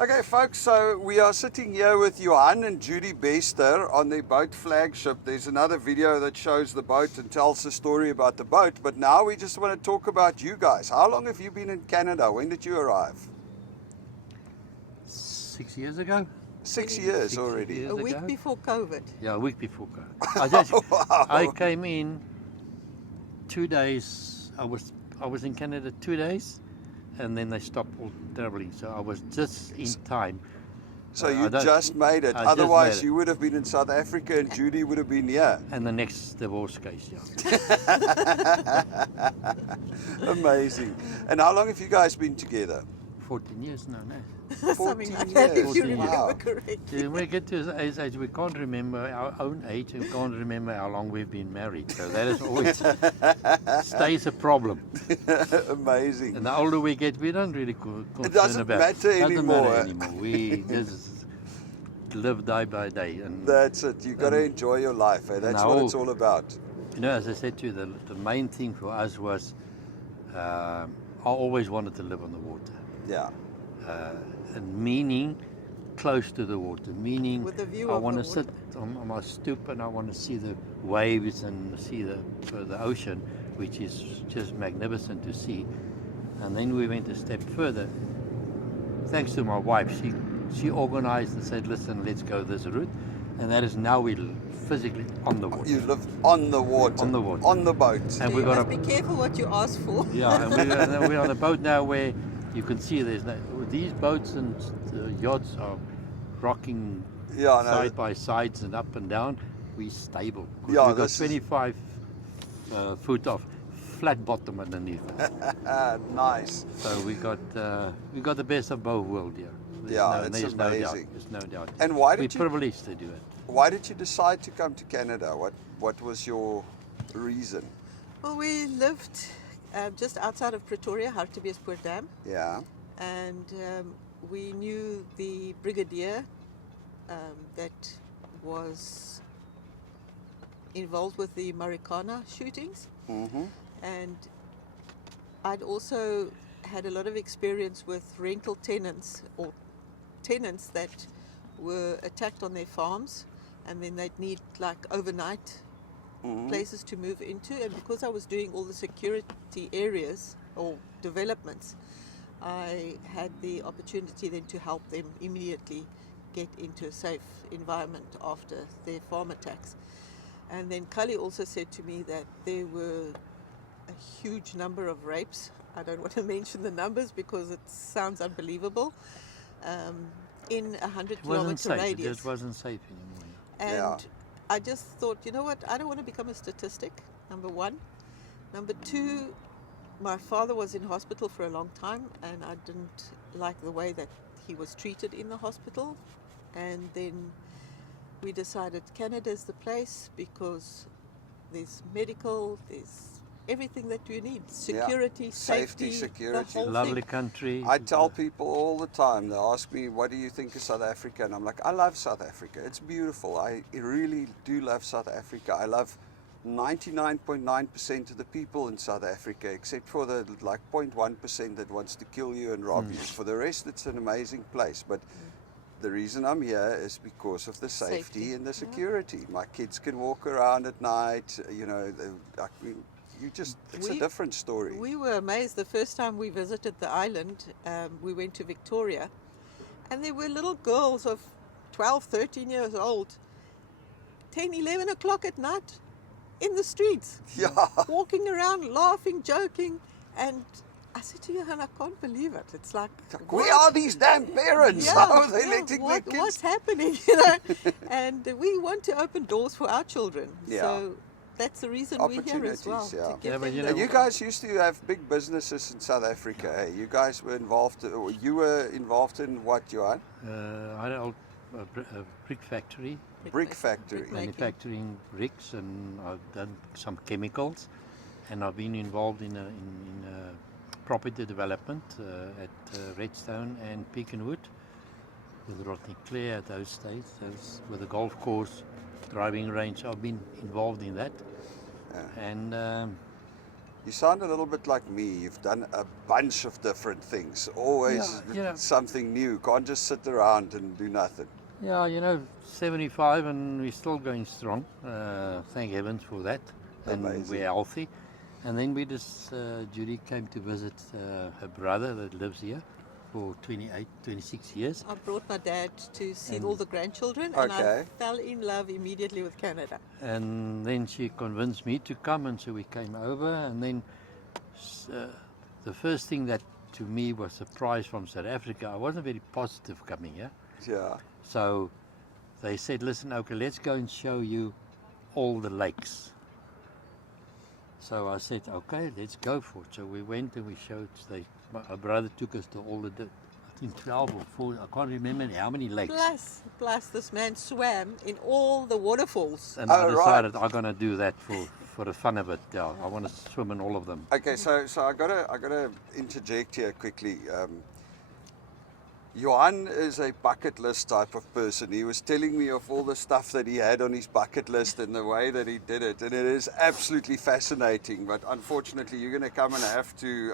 Okay, folks, so we are sitting here with Johan and Judy Bester on their boat flagship. There's another video that shows the boat and tells the story about the boat, but now we just want to talk about you guys. How long have you been in Canada? When did you arrive? 6 years ago. 6 years 6 already. years A week ago. before COVID. Yeah, a week before COVID. Wow. I came in 2 days. I was in Canada 2 days, and then they stopped all traveling. So I was just in time. So I you don't- just made it. I just Otherwise, made it. you would have been in South Africa and Judy would have been here. And the next divorce case, yeah. Amazing. And how long have you guys been together? 14 years now, no. Something 14 like that, if years. you 14 remember Wow. correctly. When we get to his age, we can't remember our own age and we can't remember how long we've been married. So that is always stays a problem. Amazing. And the older we get, we don't really concern doesn't about matter anymore. We just live day by day. And That's it. You got to enjoy your life. Eh? That's what it's all about. you know, as I said to you, the main thing for us was I always wanted to live on the water. Yeah. And meaning close to the water, meaning With the view I of want the to sit on my stoop and I want to see the waves and see the ocean, which is just magnificent to see. And then we went a step further. Thanks to my wife, she organized and said, listen, let's go this route. And that is now we physically on the water. You live on the water. On the water. On the boat. And You we got must be careful what you ask for. Yeah, and we're on a boat now where you can see these boats and yachts are rocking Yeah, no. side by sides and up and down. We're stable. 'Cause Yeah, we've got this is- 25 foot of flat bottom underneath. Nice. So we got the best of both worlds here. Yeah, it's there's no doubt. amazing. There's no doubt. And why We're did you privileged to do it. why did you decide to come to Canada? What was your reason? Well, we lived just outside of Pretoria, Hartbeespoort Dam, Yeah. and we knew the brigadier that was involved with the Marikana shootings, Mm-hmm. and I'd also had a lot of experience with rental tenants or tenants that were attacked on their farms, and then they'd need like overnight places to move into. And because I was doing all the security areas or developments, I had the opportunity then to help them immediately get into a safe environment after their farm attacks. And then Kali also said to me that there were a huge number of rapes. I don't want to mention the numbers because it sounds unbelievable. In a 100 It wasn't kilometer safe. It radius. just wasn't safe anymore. And Yeah. I just thought, you know what, I don't want to become a statistic, number one. Number two, my father was in hospital for a long time and I didn't like the way that he was treated in the hospital. And then we decided Canada's the place because there's medical, there's everything that you need. Security, Safety, safety, security. the whole Lovely thing. country. I tell people all the time, they ask me, what do you think of South Africa? And I'm like, I love South Africa. It's beautiful. I really do love South Africa. I love 99.9% of the people in South Africa, except for the like 0.1% that wants to kill you and rob you. For the rest, it's an amazing place. But the reason I'm here is because of the safety and the security. My kids can walk around at night, you know, it's a different story. We were amazed the first time we visited the island. We went to Victoria, and there were little girls of 12, 13 years old, 10, 11 o'clock at night in the streets, Yeah. walking around, laughing, joking. And I said to Johan, I can't believe it. It's like, Where are these damn parents? How are they letting their kids? what's happening? You know? And we want to open doors for our children. Yeah. So that's the reason we're here as well. Opportunities, yeah. To give Yeah, but them you the- And you guys used to have big businesses in South Africa. Eh? You guys were involved. You were involved in what, Johan? I had a brick factory. Brick factory. making. Manufacturing bricks, and I've done some chemicals, and I've been involved in property development at Redstone and Peakenwood with Rodney Clare at those states, with the golf course, driving range. I've been involved in that, and You sound a little bit like me. You've done a bunch of different things. Always something new. Can't just sit around and do nothing. Yeah, 75 and we're still going strong. Thank heavens for that. And Amazing. we're healthy. And then Judy came to visit her brother that lives here for 26 years. I brought my dad to see all the grandchildren, and Okay. I fell in love immediately with Canada. And then she convinced me to come, and so we came over. And then the first thing that to me was a surprise from South Africa, I wasn't very positive coming here. Yeah. So they said, listen, okay, let's go and show you all the lakes. So I said, okay, let's go for it. So we went and we showed, my brother took us to all the, I think 12 or 4, I can't remember how many lakes. Plus this man swam in all the waterfalls. And I Oh, decided I'm going to do that for the fun of it. Yeah, I want to swim in all of them. Okay, so I gotta interject here quickly. Johan is a bucket list type of person. He was telling me of all the stuff that he had on his bucket list and the way that he did it, and it is absolutely fascinating. But unfortunately, you're going to come and have to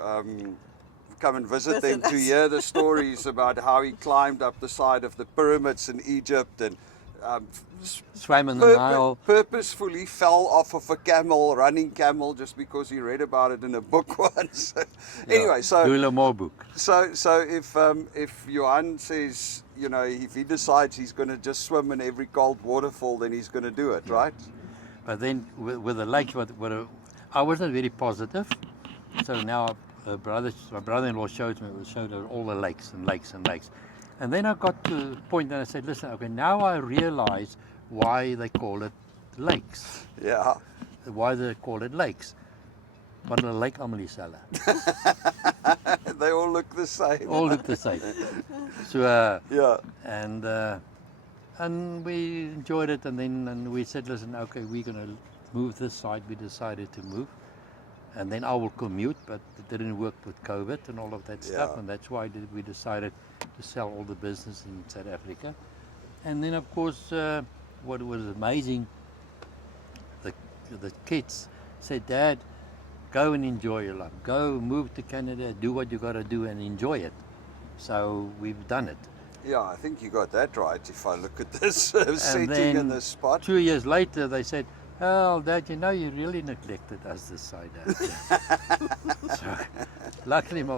come and visit them to hear the stories about how he climbed up the side of the pyramids in Egypt and Swam in the Nile. purposefully fell off of a camel, running camel, just because he read about it in a book once. Anyway, so Lula Moore book. So if Johan says, if he decides he's going to just swim in every cold waterfall, then he's going to do it, right? But then with the lakes, I wasn't very positive. So now my brother-in-law showed her all the lakes and lakes and lakes. And then I got to the point that I said, listen, okay, now I realize why they call it lakes. Yeah. Why they call it lakes. But the lake Amelisala. They all look the same. All look the same. So Yeah. and we enjoyed it, and we said, listen, okay, we're going to move this side. We decided to move. And then I will commute, but it didn't work with COVID and all of that stuff, Yeah. and that's why we decided to sell all the business in South Africa. And then, of course, what was amazing, the kids said, Dad, go and enjoy your life. Go, move to Canada, do what you got to do and enjoy it. So we've done it. Yeah, I think you got that right if I look at this setting then and this spot. 2 years later, they said, oh, Dad, you really neglected us this side out there. So, luckily, my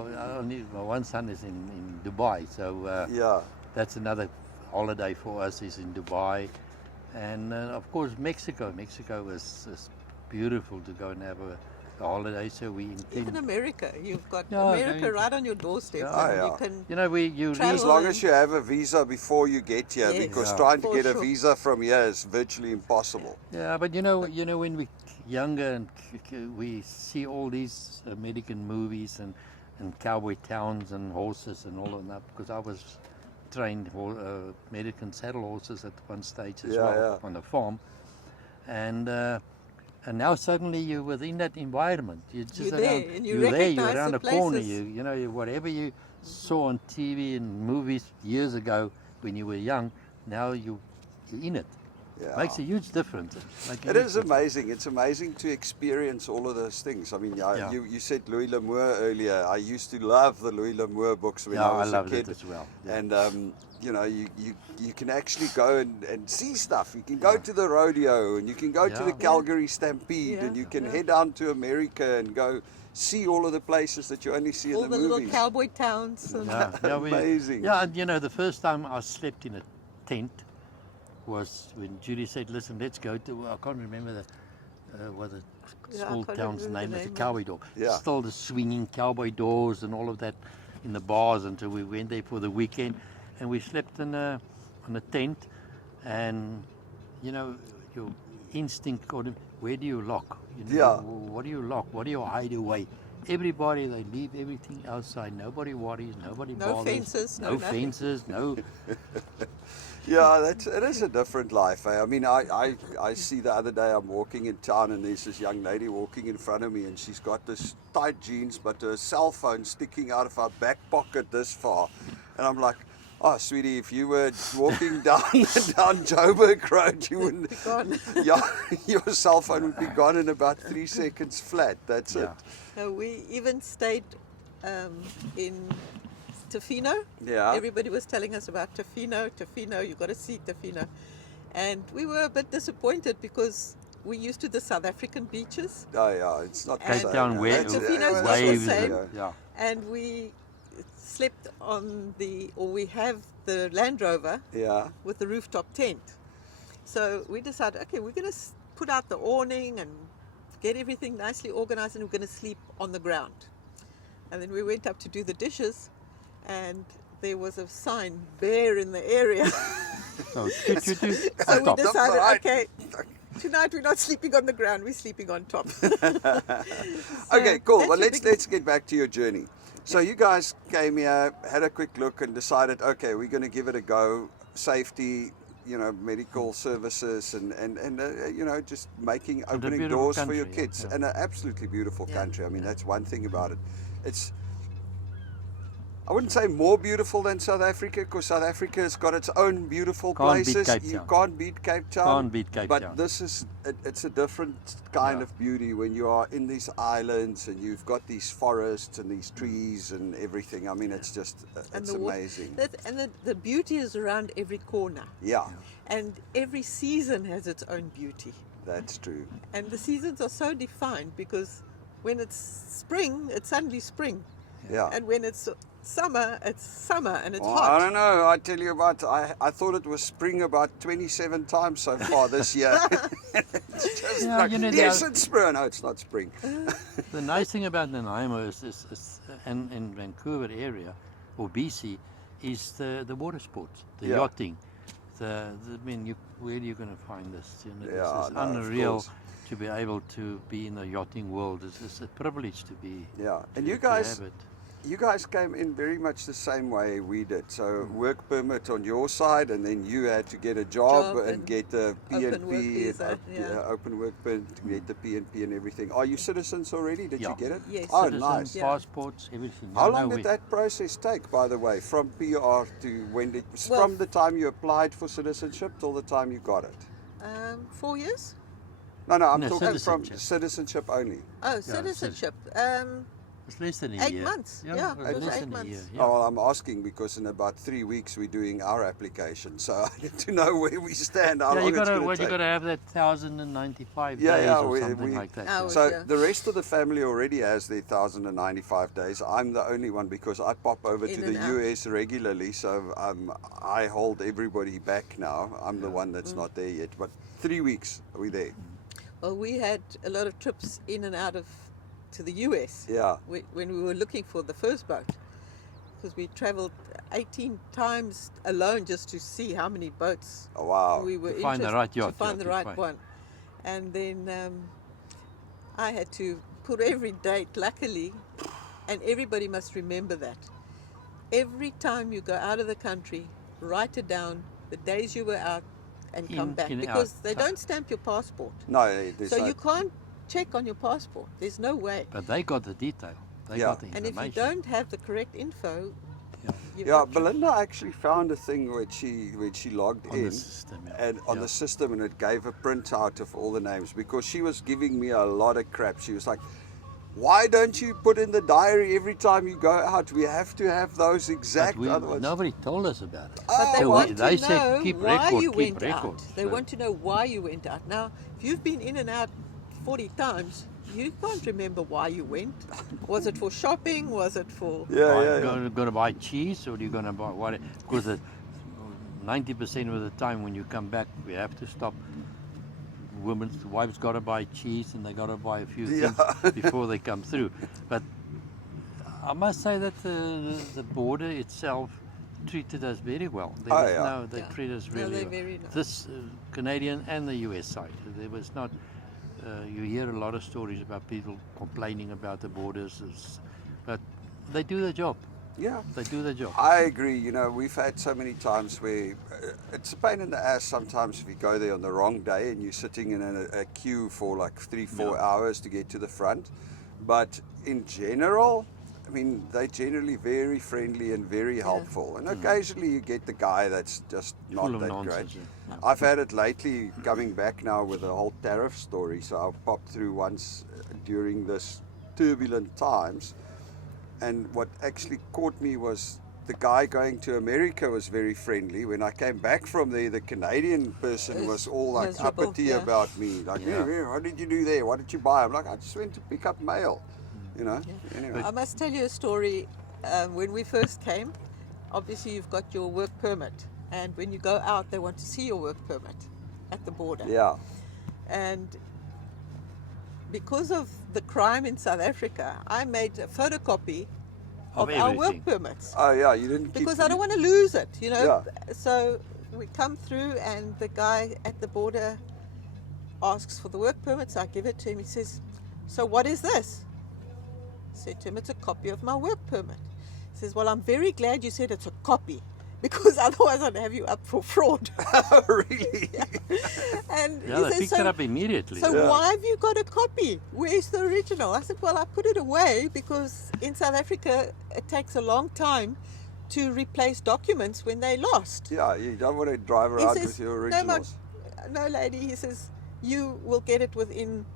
one son is in Dubai, so Yeah. that's another holiday for us, is in Dubai. And of course, Mexico. Mexico is beautiful to go and have a holiday, so we Even intend. America, you've got Yeah, America right on your doorstep. Yeah. and Oh, You can You Travel. As long as you have a visa before you get here, Yes. because Yeah. trying to For get a sure. visa from here is virtually impossible. Yeah, but when we younger and we see all these American movies and cowboy towns and horses and all of that, because I was trained American saddle horses at one stage as Yeah, well yeah. on the farm, and now suddenly you're within that environment. You're just You're around, there, and you you're there, you're recognize around the the corner. places. Whatever you saw on TV and movies years ago when you were young, now you're in it. Yeah. Makes a huge difference. It is amazing. It's amazing to experience all of those things. I mean, Yeah. you said Louis L'Amour earlier. I used to love the Louis L'Amour books when Yeah, I I was a loved kid. it as well. Yeah. And you can actually go and see stuff. You can go to the rodeo, and you can go to the Yeah. Calgary Stampede, Yeah, and you can yeah. head down to America and go see all of the places that you only see all in the the little movies. cowboy towns. And Amazing. Yeah, and the first time I slept in a tent was when Judy said, listen, let's go to, I can't remember what the Yeah, I small can't town's remember name the was, the name. cowboy door. Yeah. Still the swinging cowboy doors and all of that in the bars until we went there for the weekend. And we slept on a tent, and, your instinct called him, where do you lock? Yeah. What do you lock? What do you hide away? Everybody, they leave everything outside. Nobody worries, nobody No bothers. fences, no no nothing. fences, no. Yeah, it is a different life. I mean, I see the other day I'm walking in town and there's this young lady walking in front of me and she's got this tight jeans but her cell phone sticking out of her back pocket this far. And I'm like, Oh, sweetie, if you were walking down Joburg Road, you wouldn't. Be gone. Your cell phone would be gone in about 3 seconds flat. That's it. No, we even stayed in Tofino. Yeah. Everybody was telling us about Tofino, you got to see Tofino. And we were a bit disappointed because we're used to the South African beaches. Oh, yeah, it's not the Cape same. Town, Tofino's not the waves, same. yeah. And we slept on we have the Land Rover Yeah. with the rooftop tent. So we decided, okay, we're going to put out the awning and get everything nicely organized, and we're going to sleep on the ground. And then we went up to do the dishes, and there was a sign, bear in the area. So, So we stop. decided, Right. okay, tonight we're not sleeping on the ground, we're sleeping on top. Okay, cool. that's Well, your let's get back to your journey. So you guys came here, had a quick look, and decided, okay, we're going to give it a go. Safety, medical services, and just opening beautiful doors for country, your yeah, kids, yeah. and an absolutely beautiful Yeah, country. I mean, yeah. that's one thing about it. It's, I wouldn't say more beautiful than South Africa, because South Africa has got its own beautiful Can't beat places. Cape You Town. can't beat Cape Town. Can't beat Cape but Town. this is, it's a different kind Yeah. of beauty when you are in these islands and you've got these forests and these trees and everything. I mean, it's just, And it's the wa- amazing. the beauty is around every corner. Yeah, And every season has its own beauty. that's true. And the seasons are so defined because when it's spring, it's suddenly spring. Yeah. And when it's summer and it's Well, hot. I don't know. I tell you what, I thought it was spring about 27 times so far this year. It's just Yeah, like, you know, yes, there- it's spring. No, it's not spring. The nice thing about Nanaimo is and in Vancouver area or BC is the water sports, the Yeah. yachting. Where are you going to find this? Yeah, This is no, of unreal course. to be able to be in the yachting world. It's a privilege to be. Yeah. And to- you to guys, have it. you guys came in very much the same way we did. So work permit on your side, and then you had to get a job and and get a open work PNP, visa, yeah. open work permit to get the PNP and everything. Are you citizens already? Did Yeah. you get it? Yes. Oh, Citizens, nice. Yeah. passports, everything. How No, long we- did that process take, by the way, from PR to Well, from the time you applied for citizenship till the time you got it? 4 years? No, I'm No, talking from citizenship. citizenship only. Oh, citizenship. It's less than a 8 year. months. Yeah, it it was was less 8 than a months. year. Oh, Yeah. well, I'm asking because in about 3 weeks we're doing our application, so I need to know where we stand. How Yeah, long you it's gotta going to take. have that 1,095 Yeah, days yeah, or we- something we- like that. Hours. So Yeah. the rest of the family already has their 1,095 days. I'm the only one because I pop over In to and the out. US regularly, so I hold everybody back now. I'm the one that's not there yet. But 3 weeks are we there? Well, we had a lot of trips in and out to the US Yeah. when we were looking for the first boat, because we traveled 18 times alone just to see how many boats Oh, wow. we were To find the interested- right yacht, to find yeah, the to right find- one. And then I had to put every date, luckily, and everybody must remember that. Every time you go out of the country, write it down, the days you were out, and come In- back, in, because out. they don't stamp your passport. No, there's So no, you can't check on your passport. There's no way. But they got the detail. They Yeah. got the And if information. you don't have the correct info, you've Yeah, got Belinda actually found a thing where she logged on in. the system, yeah. And on Yeah. the system, and it gave a printout of all the names because she was giving me a lot of crap. She was like, "Why don't you put in the diary every time you go out? We have to have those exact." But Otherwise, nobody told us about it. But they So want they to said know keep why record, you keep went record. out. They So- want to know why you went out. Now, if you've been in and out 40 times, you can't remember why you went. Was it for shopping? Was it for... yeah. Going to buy cheese, or are you going to buy what? Because 90% of the time when you come back, we have to stop. Women's wives got to buy cheese, and they got to buy a few Yeah. things before they come through. But I must say that the border itself treated us very well. There Oh, was yeah. no, they Yeah. treated us No, really they're well. very nice. This Canadian and the US side, there was not. You hear a lot of stories about people complaining about the borders, but they do their job. Yeah. They do their job. I agree. You know, we've had so many times where it's a pain in the ass sometimes if you go there on the wrong day and you're sitting in a queue for like 3-4 Yeah. hours to get to the front. But in general, I mean, they're generally very friendly and very helpful. And occasionally you get the guy that's just not Full of that great. nonsense. Yeah. I've had it lately coming back now with the whole tariff story. So I popped through once during this turbulent times. And what actually caught me was the guy going to America was very friendly. When I came back from there, the Canadian person was all like miserable, uppity yeah. about me. Like, Yeah. "Hey, what did you do there? What did you buy?" I'm like, "I just went to pick up mail." You know? Anyway. I must tell you a story. When we first came, obviously you've got your work permit, and when you go out, they want to see your work permit at the border. Yeah. And because of the crime in South Africa, I made a photocopy of our work everything. permits Oh yeah, you didn't keep because I don't want to lose it, you know. Yeah. So we come through, and the guy at the border asks for the work permits. I give it to him. He says, "So what is this?" I said to him, "It's a copy of my work permit." He says, "Well, I'm very glad you said it's a copy, because otherwise I'd have you up for fraud." Really? And Yeah, he they says, picked it up immediately. "So Yeah. why have you got a copy? Where's the original?" I said, "Well, I put it away because in South Africa it takes a long time to replace documents when they're lost." Yeah, you don't want to drive He around says, with your "No, originals. no, lady," he says, "you will get it within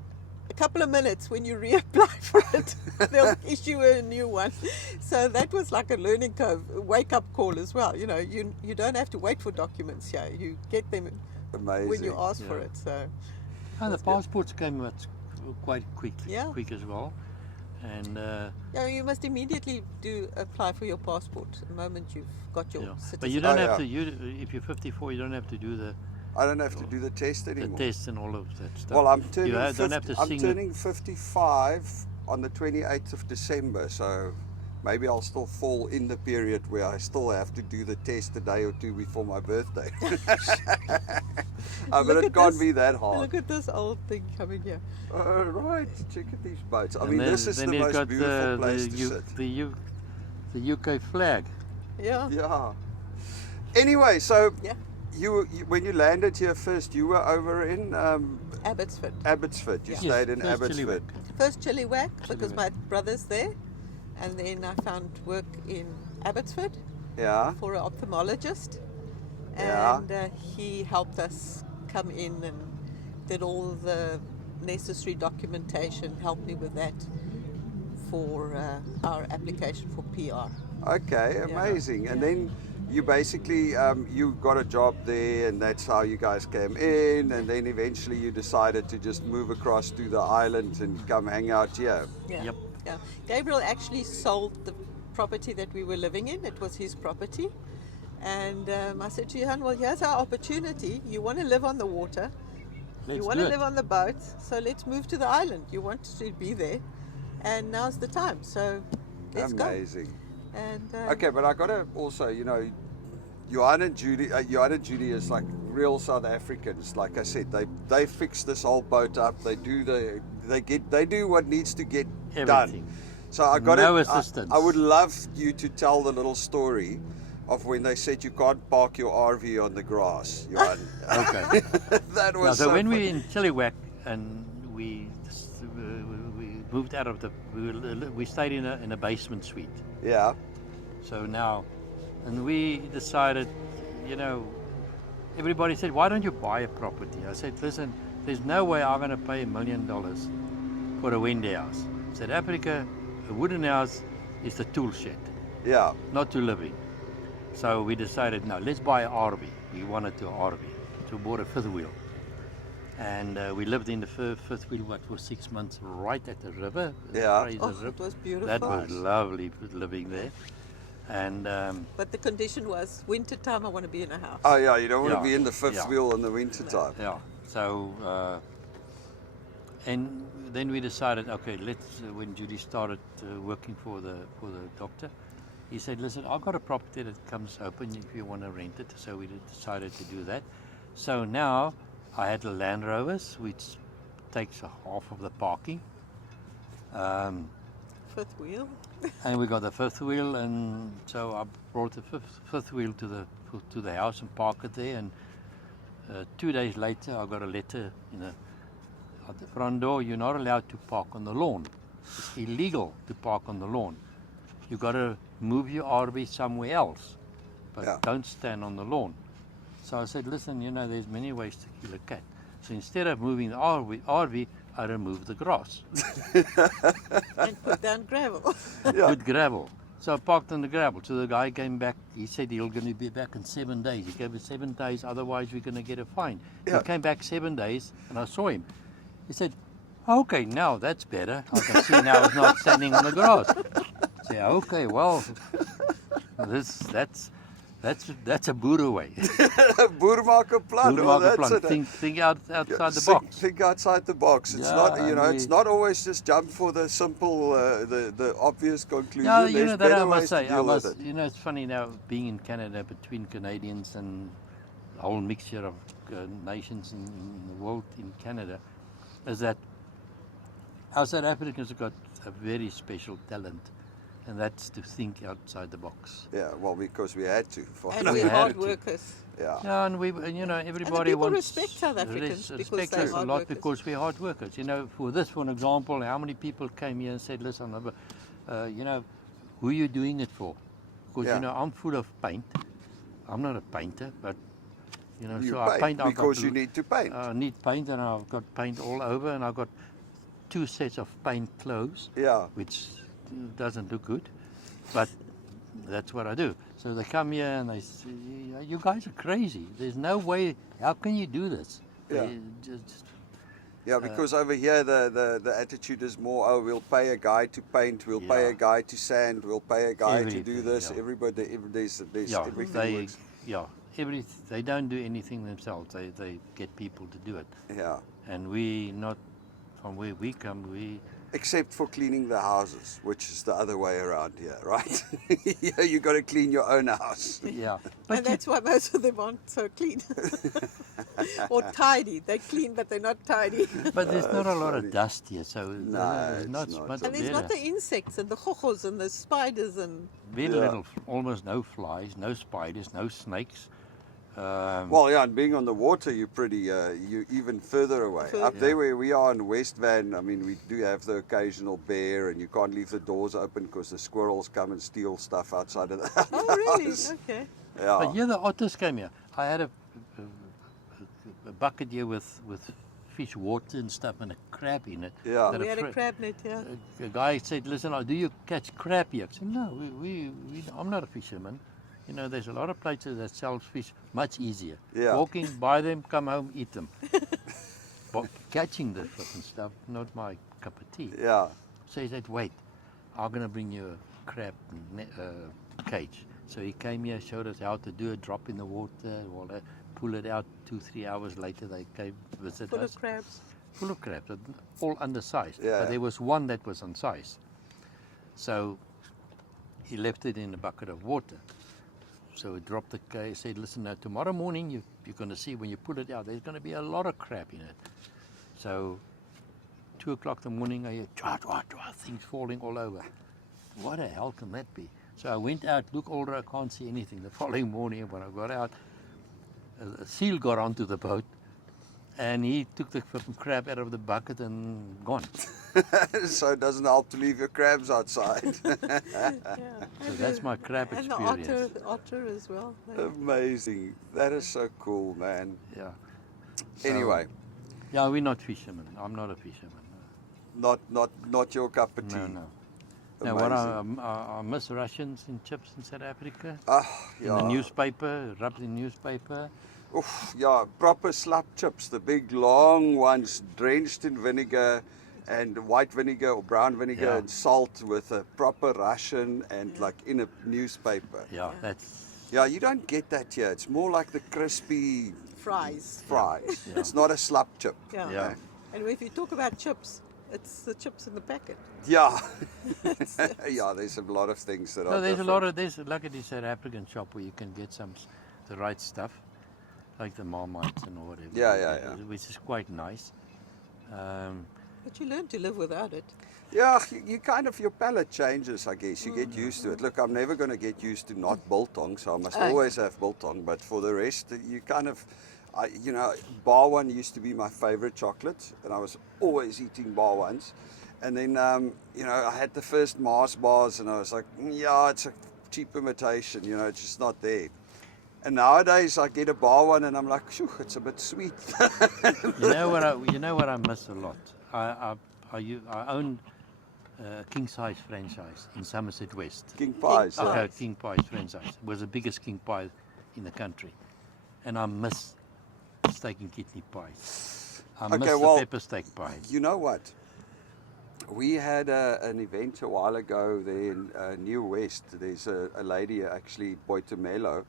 a couple of minutes when you reapply for it. They'll issue a new one." So that was like a learning curve, a wake-up call as well. You know, you don't have to wait for documents here. You get them Amazing. when you ask for Yeah. it. So And the passports came out quite quickly, Yeah. quick as well. And yeah, you must immediately apply for your passport the moment you've got your yeah. citizenship. But you don't Oh, have yeah. to. If you're 54, you don't have to do the I don't have to do the test anymore. test and all of that stuff. Well, I'm turning You don't have to I'm sing turning 55 on the 28th of December, so maybe I'll still fall in the period where I still have to do the test a day or two before my birthday. But Look it at can't this. be that hard. Look at this old thing coming here. Oh, right, check at these boats. I And mean, then- this is then the you've most got beautiful place to sit. the UK flag. Yeah. Yeah. Anyway, so Yeah. you when you landed here first, you were over in Abbotsford. Abbotsford. You Yeah. stayed in Yes, first Abbotsford. First Chilliwack because Chilliwack. my brother's there, and then I found work in Abbotsford Yeah. for an ophthalmologist, Yeah. and he helped us come in and did all the necessary documentation, helped me with that for our application for PR. Okay, amazing. And Yeah. then you basically you got a job there, and that's how you guys came in. And then eventually you decided to just move across to the island and come hang out here. Yeah. Yep. Yeah. Gabriel actually sold the property that we were living in. It was his property. And I said to Johan, "Well, here's our opportunity. You want to live on the water. Let's You want do to it. live on the boat. So let's move to the island. You want to be there. And now's the time. So let's Amazing. go." And Okay, but I gotta also, Johan and Judy is like real South Africans. Like I said, they fix this whole boat up. They do what needs to get done. Everything. So I got No assistance. I would love you to tell the little story of when they said you can't park your RV on the grass, Johan. Okay. That Yeah, was so when we funny. were in Chilliwack and we moved out of we stayed in a basement suite. Yeah. So now, and we decided, everybody said, "Why don't you buy a property?" I said, "Listen, there's no way I'm going to pay $1 million for a windy house. South Africa, a wooden house is the tool shed, Yeah. not to live in." So we decided, no, let's buy an RV. We wanted to RV. So we bought a fifth wheel. And we lived in the fifth wheel for 6 months right at the river. the Yeah. Fraser oh, River. it was beautiful. That was lovely living there. And But the condition was winter time. I want to be in a house. Oh yeah, you don't want to Yeah, be in the fifth yeah. wheel in the winter time. yeah, so and then we decided, okay, let's. When Judy started working for the doctor, he said, "Listen, I've got a property that comes open if you want to rent it." So we decided to do that. So now I had the Land Rovers, which takes half of the parking. Fifth wheel. And we got the fifth wheel, and so I brought the fifth wheel to the house and parked it there. And 2 days later, I got a letter at the front door. You're not allowed to park on the lawn. It's illegal to park on the lawn. you got to move your RV somewhere else, but Yeah. don't stand on the lawn. So I said, listen, you know, there's many ways to kill a cat. So instead of moving the RV, I removed the grass And put down gravel. and put gravel. So I parked on the gravel. So the guy came back. He said he's going to be back in 7 days. He gave us 7 days, otherwise we're going to get a fine. Yeah. He came back 7 days, and I saw him. He said, okay, now that's better. I can see now he's not standing on the grass. I say, okay, well, that's a boere way. Boer maak 'n plan. Boer Well, maak 'n that's plan. it. Think outside the Think- box. Think outside the box. It's Yeah, not, and it's not always just jump for the simple, the obvious conclusion. Yeah, you There's know that better I must ways say. to deal with it. You know, it's funny now being in Canada between Canadians and a whole mixture of nations in the world in Canada, is that our South Africans have got a very special talent, and that's to think outside the box. Yeah, well, because we had to. And We we're had hard to. workers. Yeah. Yeah, and you know, everybody people wants respect South Africans because respect they're us a hard lot workers. because we're hard workers. You know, for an example, how many people came here and said, "Listen, you know, who are you doing it for?" Because Yeah. you know, I'm full of paint. I'm not a painter, but you know, You so I paint. because you need to paint. I need paint, and I've got paint all over, and I've got 2 sets of paint clothes, Yeah. which doesn't look good, but that's what I do. So they come here and they say, "You guys are crazy. There's no way. How can you do this?" Yeah. They just, Yeah, because over here the attitude is more, oh, we'll pay a guy to paint, we'll pay Yeah. a guy to sand, we'll pay a guy to do Everything, this. yeah. Everybody, there's yeah, everything works. they don't do anything themselves. They get people to do it. Yeah, And we not from where we come. We except for cleaning the houses, which is the other way around here, right? Yeah, you got to clean your own house. yeah, And that's why most of them aren't so clean. Or tidy. They're clean, but they're not tidy. but there's not a lot funny. of dust here, so No, it's not not. much And there's not better. the insects and the hohos and the spiders and Very Yeah. little, almost no flies, no spiders, no snakes. Well, yeah, and being on the water, you're you're even further away. Further. Up there where we are in West Van, I mean, we do have the occasional bear, and you can't leave the doors open because the squirrels come and steal stuff outside of the house. oh really? Okay. Yeah. But yeah, the otters came here. I had a bucket here with fish water and stuff and a crab in it. Yeah. That We had a fri- crab net, yeah. A guy said, "Listen, do you catch crab here?" I said, "No, I'm not a fisherman. You know, there's a lot of places that sells fish much easier. Yeah. Walking, buy them, come home, eat them. But catching the flipping stuff, not my cup of tea." Yeah. So he said, "Wait, I'm going to bring you a crab cage." So he came here, showed us how to do it, drop in the water, pull it out. 2-3 hours later, they came visit Full us. of crabs. Full of crabs, all undersized. Yeah. But there was one that was unsized. So he left it in a bucket of water. So he dropped the cage, said, "Listen, now tomorrow morning you're going to see when you pull it out, there's going to be a lot of crab in it." So 2 o'clock in the morning, I hear things falling all over. What the hell can that be? So I went out, look older, I can't see anything. The following morning when I got out, a seal got onto the boat and he took the fucking crab out of the bucket and gone. So it doesn't help to leave your crabs outside. Yeah. So that's my crab And experience. the otter as well. Amazing. That is so cool, man. Yeah. So, Anyway, Yeah, we're not fishermen. I'm not a fisherman. not your cup of tea. No, no. Now, what Amazing. I miss rations and chips in South Africa. Ah, In yeah. the newspaper, rubbed in newspaper. Oof, yeah, proper slap chips, the big long ones drenched in vinegar and white vinegar or brown vinegar Yeah. and salt with a proper ration and like in a newspaper. Yeah, that's Yeah, you don't get that here. It's more like the crispy Fries. fries. Yeah. It's not a slap chip. Yeah. Yeah. And if you talk about chips, it's the chips in the packet. Yeah. Yeah, there's a lot of things that are no. There's a different. lot of like at this South African shop where you can get the right stuff, like the Marmites and whatever. Yeah, yeah, yeah. Which is quite nice. But you learn to live without it. Yeah, you kind of, your palate changes, I guess. You get used to it. Look, I'm never going to get used to not biltong, so I must always have biltong. But for the rest, you kind of, bar one used to be my favorite chocolate, and I was always eating bar ones. And then, I had the first Mars bars, and I was like, yeah, it's a cheap imitation, it's just not there. And nowadays, I get a bar one, and I'm like, phew, it's a bit sweet. You know what I miss a lot. I own a king size franchise in Somerset West. King pies. King Yeah. pie. King Pie's franchise. It was the biggest king pie in the country. And I miss steak and kidney pies. I miss the pepper steak pie. You know what? We had an event a while ago there in New West. There's a lady, actually, Boitumelo.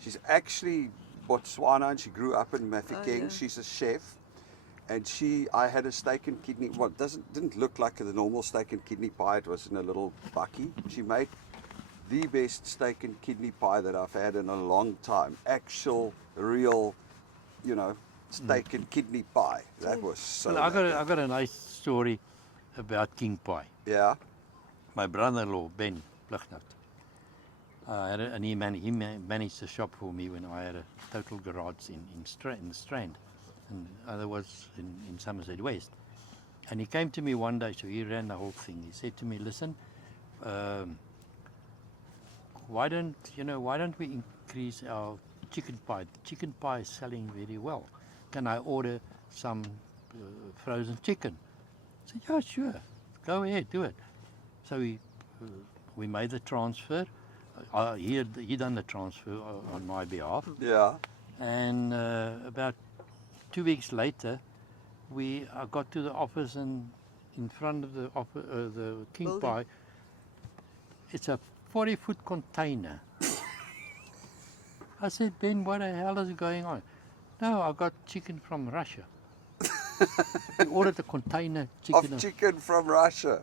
She's actually Botswana, and she grew up in Mafeking. yeah. She's a chef. And I had a steak and kidney, well, didn't look like the normal steak and kidney pie. It was in a little bucky. She made the best steak and kidney pie that I've had in a long time. Actual, real, steak and kidney pie. That was so Well, lekker. I got a nice story about king pie. Yeah. My brother-in-law, Ben Plignaut, and he managed a shop for me when I had a total garage in the Strand, and other was in Somerset West. And he came to me one day, so he ran the whole thing. He said to me, listen, why don't we increase our chicken pie? The chicken pie is selling very well. Can I order some frozen chicken? I said, yeah, sure. Go ahead, do it. So we made the transfer. He done the transfer on my behalf. Yeah. And about 2 weeks later, I got to the office, and in front of the king Building. pie, it's a 40-foot container. I said, Ben, what the hell is going on? No, I got chicken from Russia. We ordered a container chicken. Of chicken from Russia.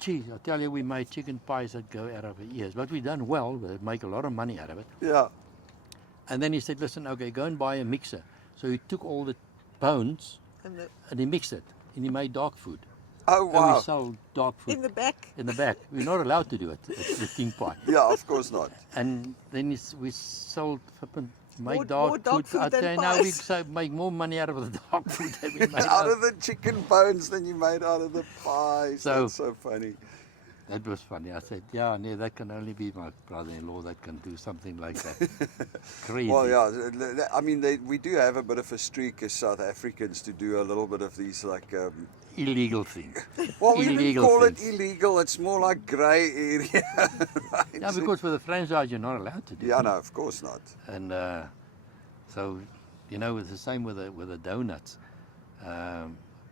Geez, I tell you, we made chicken pies that go out of our ears. But we done well. We make a lot of money out of it. Yeah. And then he said, listen, okay, go and buy a mixer. So he took all the bones and he mixed it. And he made dog food. Oh, And wow. we sold dog food In the back. in the back. We're not allowed to do it with king pie. Yeah, of course not. And then we sold flippin' More make dog dog food. food than I now we pies. make more money out of the dog food than we made Out of the chicken bones than you made out of the pies. So- That's so funny. That was funny. I said, yeah, no, that can only be my brother-in-law that can do something like that. Crazy. Well, yeah, I mean, we do have a bit of a streak as South Africans to do a little bit of these, like, Illegal thing. well, we don't Illegal call it things. illegal, it's more like grey area. Right? Yeah, because with the franchise, you're not allowed to do Yeah, it. no, of course not. And so, it's the same with the donuts.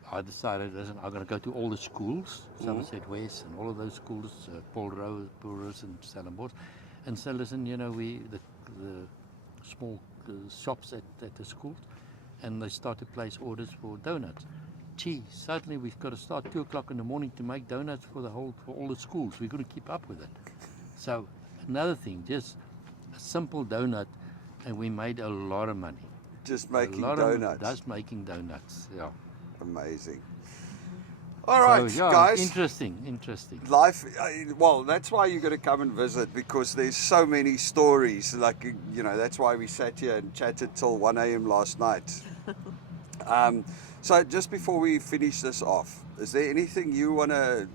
I decided, listen, I'm going to go to all the schools, Somerset West and all of those schools, Paul Rose and Stellenbosch, and say, listen, the small shops at the schools, and they start to place orders for donuts. Gee, suddenly we've got to start 2 o'clock in the morning to make donuts for all the schools. We're going to keep up with it. So another thing, just a simple donut, and we made a lot of money. Just making a lot donuts. Just making donuts, yeah. Amazing. All right, So, yeah, guys. Interesting. Life, well, that's why you got to come and visit, because there's so many stories. Like, that's why we sat here and chatted till 1 a.m. last night. So just before we finish this off, is there anything you want to,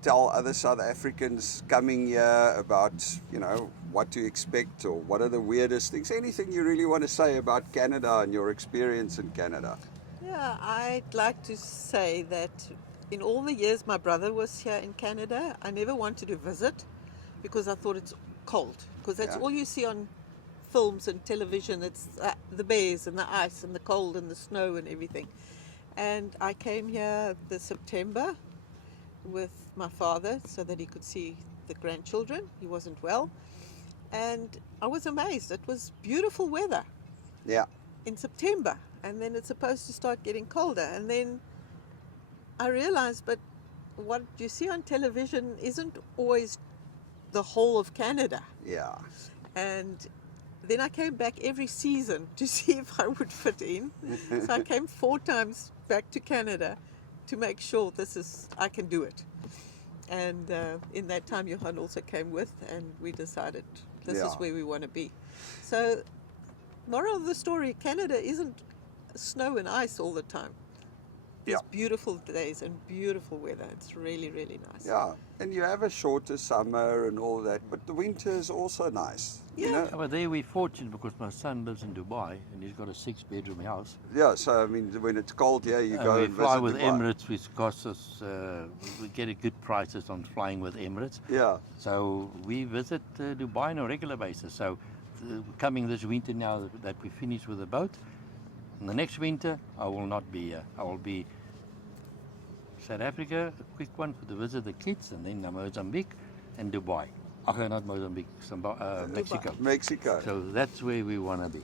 tell other South Africans coming here about, what to expect, or what are the weirdest things? Anything you really want to say about Canada and your experience in Canada? Yeah, I'd like to say that in all the years my brother was here in Canada, I never wanted to visit because I thought it's cold. Because that's Yeah. all you see on films and television. It's the bears and the ice and the cold and the snow and everything. And I came here this September with my father so that he could see the grandchildren. He wasn't well. And I was amazed. It was beautiful weather Yeah. in September, and then it's supposed to start getting colder. And then I realized, but what you see on television isn't always the whole of Canada. Yeah. And then I came back every season to see if I would fit in. So I came 4 times back to Canada to make sure I can do it. And in that time, Johan also came with, and we decided this is Yeah. where we want to be. So, moral of the story, Canada isn't snow and ice all the time. There's Yeah. beautiful days and beautiful weather. It's really, really nice. Yeah, and you have a shorter summer and all that, but the winter is also nice. You Yeah. know? But there we're fortunate because my son lives in Dubai and he's got a 6-bedroom house. Yeah, so I mean, when it's cold here, you And go we and fly visit with Dubai. Emirates, which costs us, we get a good prices on flying with Emirates. Yeah, So we visit Dubai on a regular basis. So coming this winter now that we finish with the boat, and the next winter I will not be here. I will be South Africa, a quick one for to visit the kids, and then Mozambique and Dubai. Okay, not Mozambique, Mexico. Mexico. So that's where we want to be.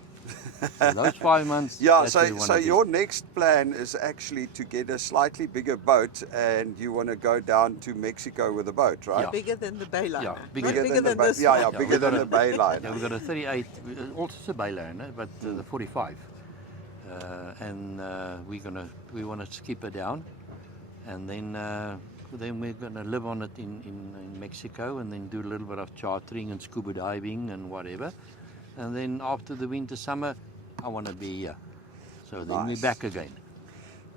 So those 5 months. Yeah, that's where we so wanna be. your next plan is actually to get a slightly bigger boat, and you want to go down to Mexico with a boat, right? Yeah. Bigger than the Bayliner. Yeah, Not bigger bigger than ba- this yeah, one. yeah, Yeah, bigger we than got the Bay Line. Yeah, we've got a 38, also a Bayliner, but the 45, and we want to skip it down, and then we're gonna live on it in Mexico, and then do a little bit of chartering and scuba diving and whatever, and then after the winter summer, I want to be here, so then Nice. we're back again.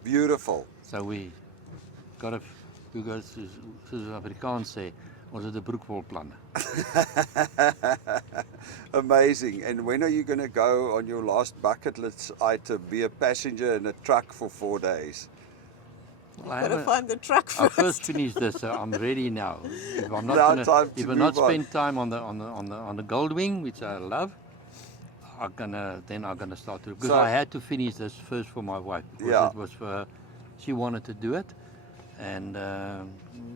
Beautiful. So we got soos Afrikaans sê, ons het 'n broek vol planne. Amazing. And when are you going to go on your last bucket list item, be a passenger in a truck for 4 days? Well, I Gotta haven't- find the truck I first. first finished this, so I'm ready now. If I'm not Now gonna, time to if I not move on. spend time on the Goldwing, which I love, I'm gonna start to, because So- I had to finish this first for my wife because Yeah. it was for her. She wanted to do it, and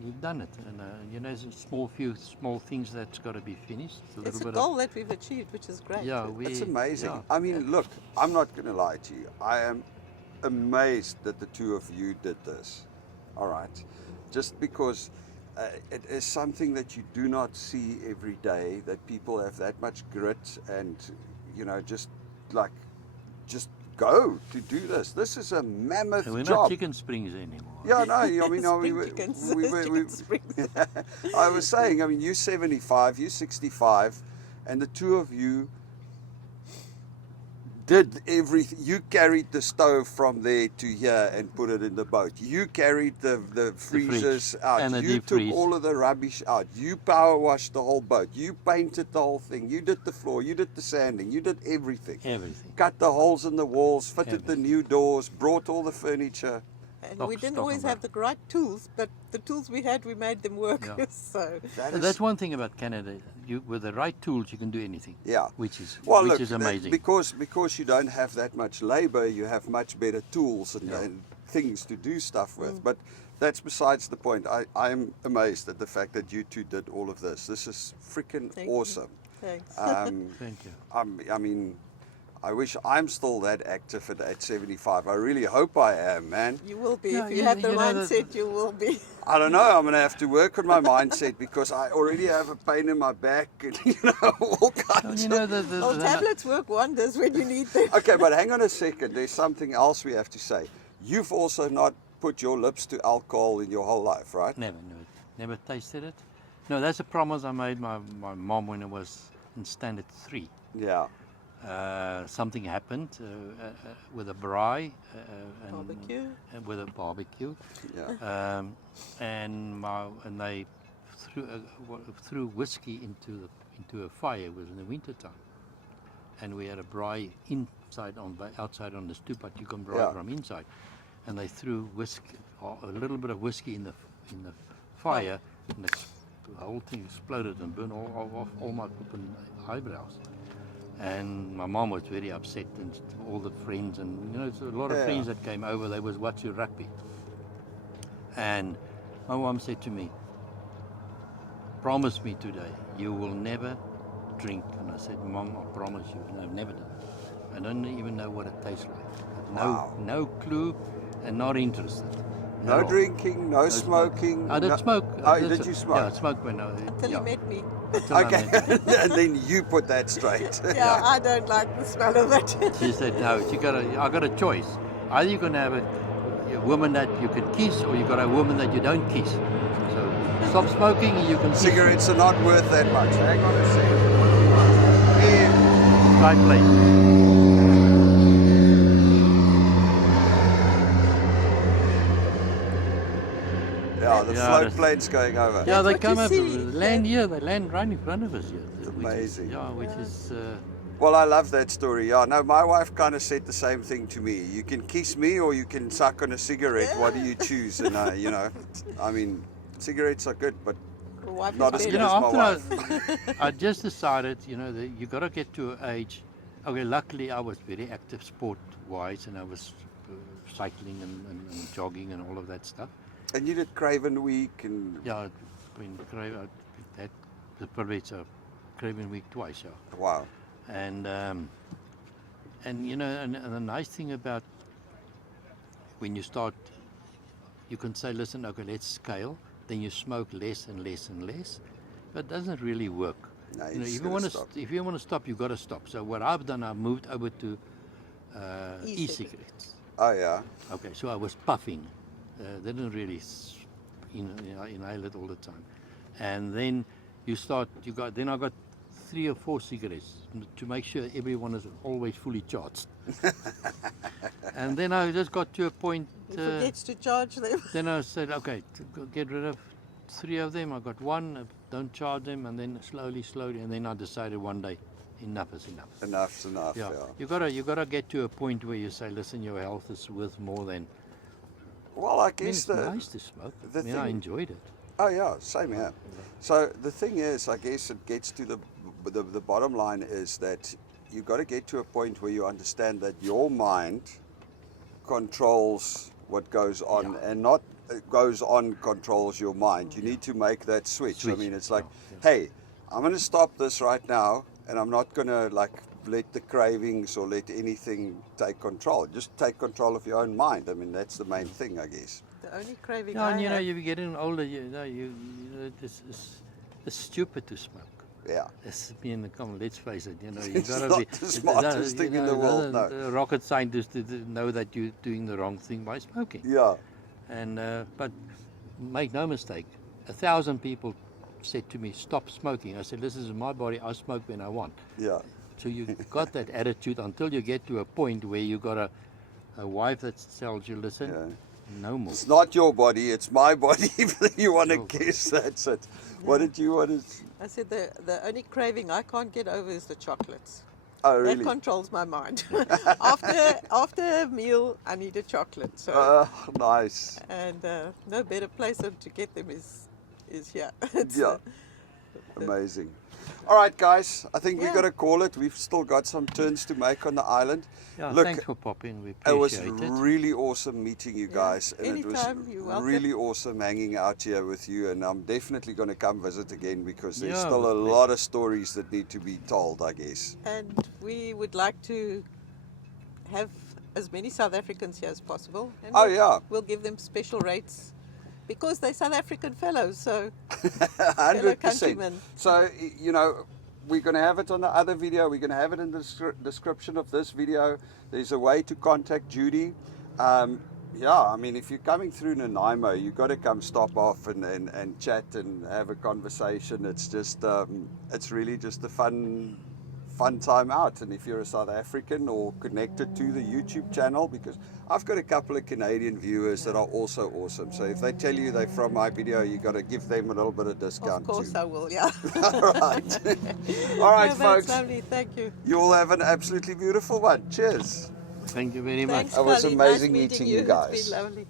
we've done it. And there's a few small things that's got to be finished. It's a goal that we've achieved, which is great. Yeah, It's amazing. Yeah. I mean, look, I'm not going to lie to you. I am amazed that the two of you did this. All right. Just because it is something that you do not see every day, that people have that much grit and, just go to do this. This is a mammoth And we're job. not Chicken Springs anymore. Yeah, no, I mean, Spring chickens. Chicken springs. I was saying, I mean, you're 75, you're 65, and the two of you did everything. You carried the stove from there to here and put it in the boat. You carried the freezers out. and the You deep took freeze. all of the rubbish out. You power washed the whole boat. You painted the whole thing. You did the floor. You did the sanding. You did everything. Everything. Cut the holes in the walls, fitted the Everything. new doors, brought all the furniture. And Stock- we didn't stock always and have the right tools, but the tools we had, we made them work. Yeah. So That So is- that's one thing about Canada. With the right tools, you can do anything. Yeah. Which is Well, which look, is amazing. because you don't have that much labor, you have much better tools and, Yeah. and things to do stuff with. But that's besides the point. I'm amazed at the fact that you two did all of this. This is freaking Thank you. awesome. thanks. Thank you. I mean, I wish I'm still that active at 75. I really hope I am, man. You will be. Yeah, if you yeah, have the you know, mindset, you will be. I don't know. I'm going to have to work on my mindset because I already have a pain in my back and, all kinds You know, of... Well, tablets work wonders when you need them. Okay, but hang on a second. There's something else we have to say. You've also not put your lips to alcohol in your whole life, right? Never tasted it. No, that's a promise I made my mom when I was in standard 3. Yeah. Something happened with a braai and Barbecue. with a barbecue, Yeah. and they threw whiskey into a fire. It was in the winter time, and we had a braai outside on the stoep, but you can braai Yeah. from inside. And they threw a little bit of whiskey in the fire, and the whole thing exploded and burned all my flippin' eyebrows. And my mom was very upset, and all the friends, and it's a lot of Yeah. friends that came over. They was watching rugby, and my mom said to me, "Promise me today, you will never drink." And I said, "Mom, I promise you." And I've never done. I don't even know what it tastes like. Wow. No clue, and not interested. No at all. drinking, no smoking. I did no- smoke. Oh, did you smoke? Yeah, I smoked when I Until yeah, you met me. until I Okay, met her. and then you put that straight. Yeah, I don't like the smell of it. She said, "No, I got a choice. Either you're gonna have a woman that you can kiss, or you got a woman that you don't kiss. So stop smoking, and you can kiss." Cigarettes are not worth that much. Hang on a second. What do you want? Here. Right place. the Yeah, float that's- planes going over. Yeah, they what come you up, see. land here, they land right in front of us here. It's which is- amazing. Yeah, which is, Well, I love that story. Yeah, no, my wife kind of said the same thing to me. You can kiss me or you can suck on a cigarette. What do you choose? And you know, I mean, cigarettes are good, but The wife is not as better. good you know, as my after wife. I just decided, you know, that you got to get to an age. Okay, luckily I was very active sport-wise, and I was cycling and jogging and all of that stuff. And you did Craven Week and Yeah, been that the privilege of Craving Week twice, yeah. wow. And you know, and the nice thing about when you start, you can say, listen, okay, let's scale. Then you smoke less and less and less, but it doesn't really work. No, You know, just if you gotta want to, stop. if you want to stop, you got to stop. So what I've done, I've moved over to E-cigarettes. e-cigarettes. Oh yeah. Okay, so I was puffing, didn't really inhale it all the time, and then then I got 3 or 4 cigarettes to make sure everyone is always fully charged. And then I just got to a point. He forgets to charge them. Then I said, okay, get rid of 3 of them. I got 1, don't charge them, and then slowly, and then I decided one day, enough is enough. Enough's enough. Yeah, Yeah. you gotta get to a point where you say, listen, your health is worth more than. Well, I I mean, guess it's the nice to smoke. the I mean, I thing- enjoyed it. oh yeah, same here. So the thing is, I guess it gets to the bottom line is that you got to get to a point where you understand that your mind controls what goes on, Yeah. and not goes on controls your mind. You need to make that switch. I Switch, mean, it's like, yeah. hey, I'm going to stop this right now, and I'm not going to like let the cravings or let anything take control. Just take control of your own mind. I mean, that's the main thing, I guess. The only craving Yeah, I and you know, have, you're getting older. You know, it's stupid to smoke. Yeah. It's being the common. Let's face it. You know, you It's gotta not be the smartest thing in the world, no. A rocket scientist to know that you're doing the wrong thing by smoking. Yeah. And but make no mistake, 1,000 people said to me, "Stop smoking." I said, "This is my body. I smoke when I want." Yeah. So you got that attitude until you get to a point where you got a wife that tells you, "Listen, Yeah. no more." It's not your body, it's my body. If you want to Oh. guess, that's it. What did you want to... I said the only craving I can't get over is the chocolates. Oh, That really? controls my mind. after a meal, I need a chocolate. So Nice. and no better place than to get them is here. It's, Yeah. Amazing. All right, guys. I think we've Yeah. got to call it. We've still got some turns to make on the island. Yeah, Look, thanks for popping. We it was appreciate it. really awesome meeting you Yeah. guys. And Anytime, it you're was welcome. really awesome hanging out here with you. And I'm definitely going to come visit again because there's Yeah, still a but- lot of stories that need to be told, I guess. And we would like to have as many South Africans here as possible. And Oh, yeah. We'll give them special rates because they're South African fellows. So 100%. countrymen. So, you know, we're going to have it on the other video. We're going to have it in the description of this video. There's a way to contact Judy. Yeah, I mean, if you're coming through Nanaimo, you've got to come stop off and chat and have a conversation. It's just, it's really just a fun time out. And if you're a South African or connected to the YouTube channel, because I've got a couple of Canadian viewers that are also awesome. So if they tell you they're from my video, you got to give them a little bit of discount of course too. I will, yeah. All right. All right, No, folks. that's lovely. Thank you. You all have an absolutely beautiful one. Cheers. Thank you very Thanks, much. It was Colleen. amazing nice meeting meeting you It's guys. been lovely.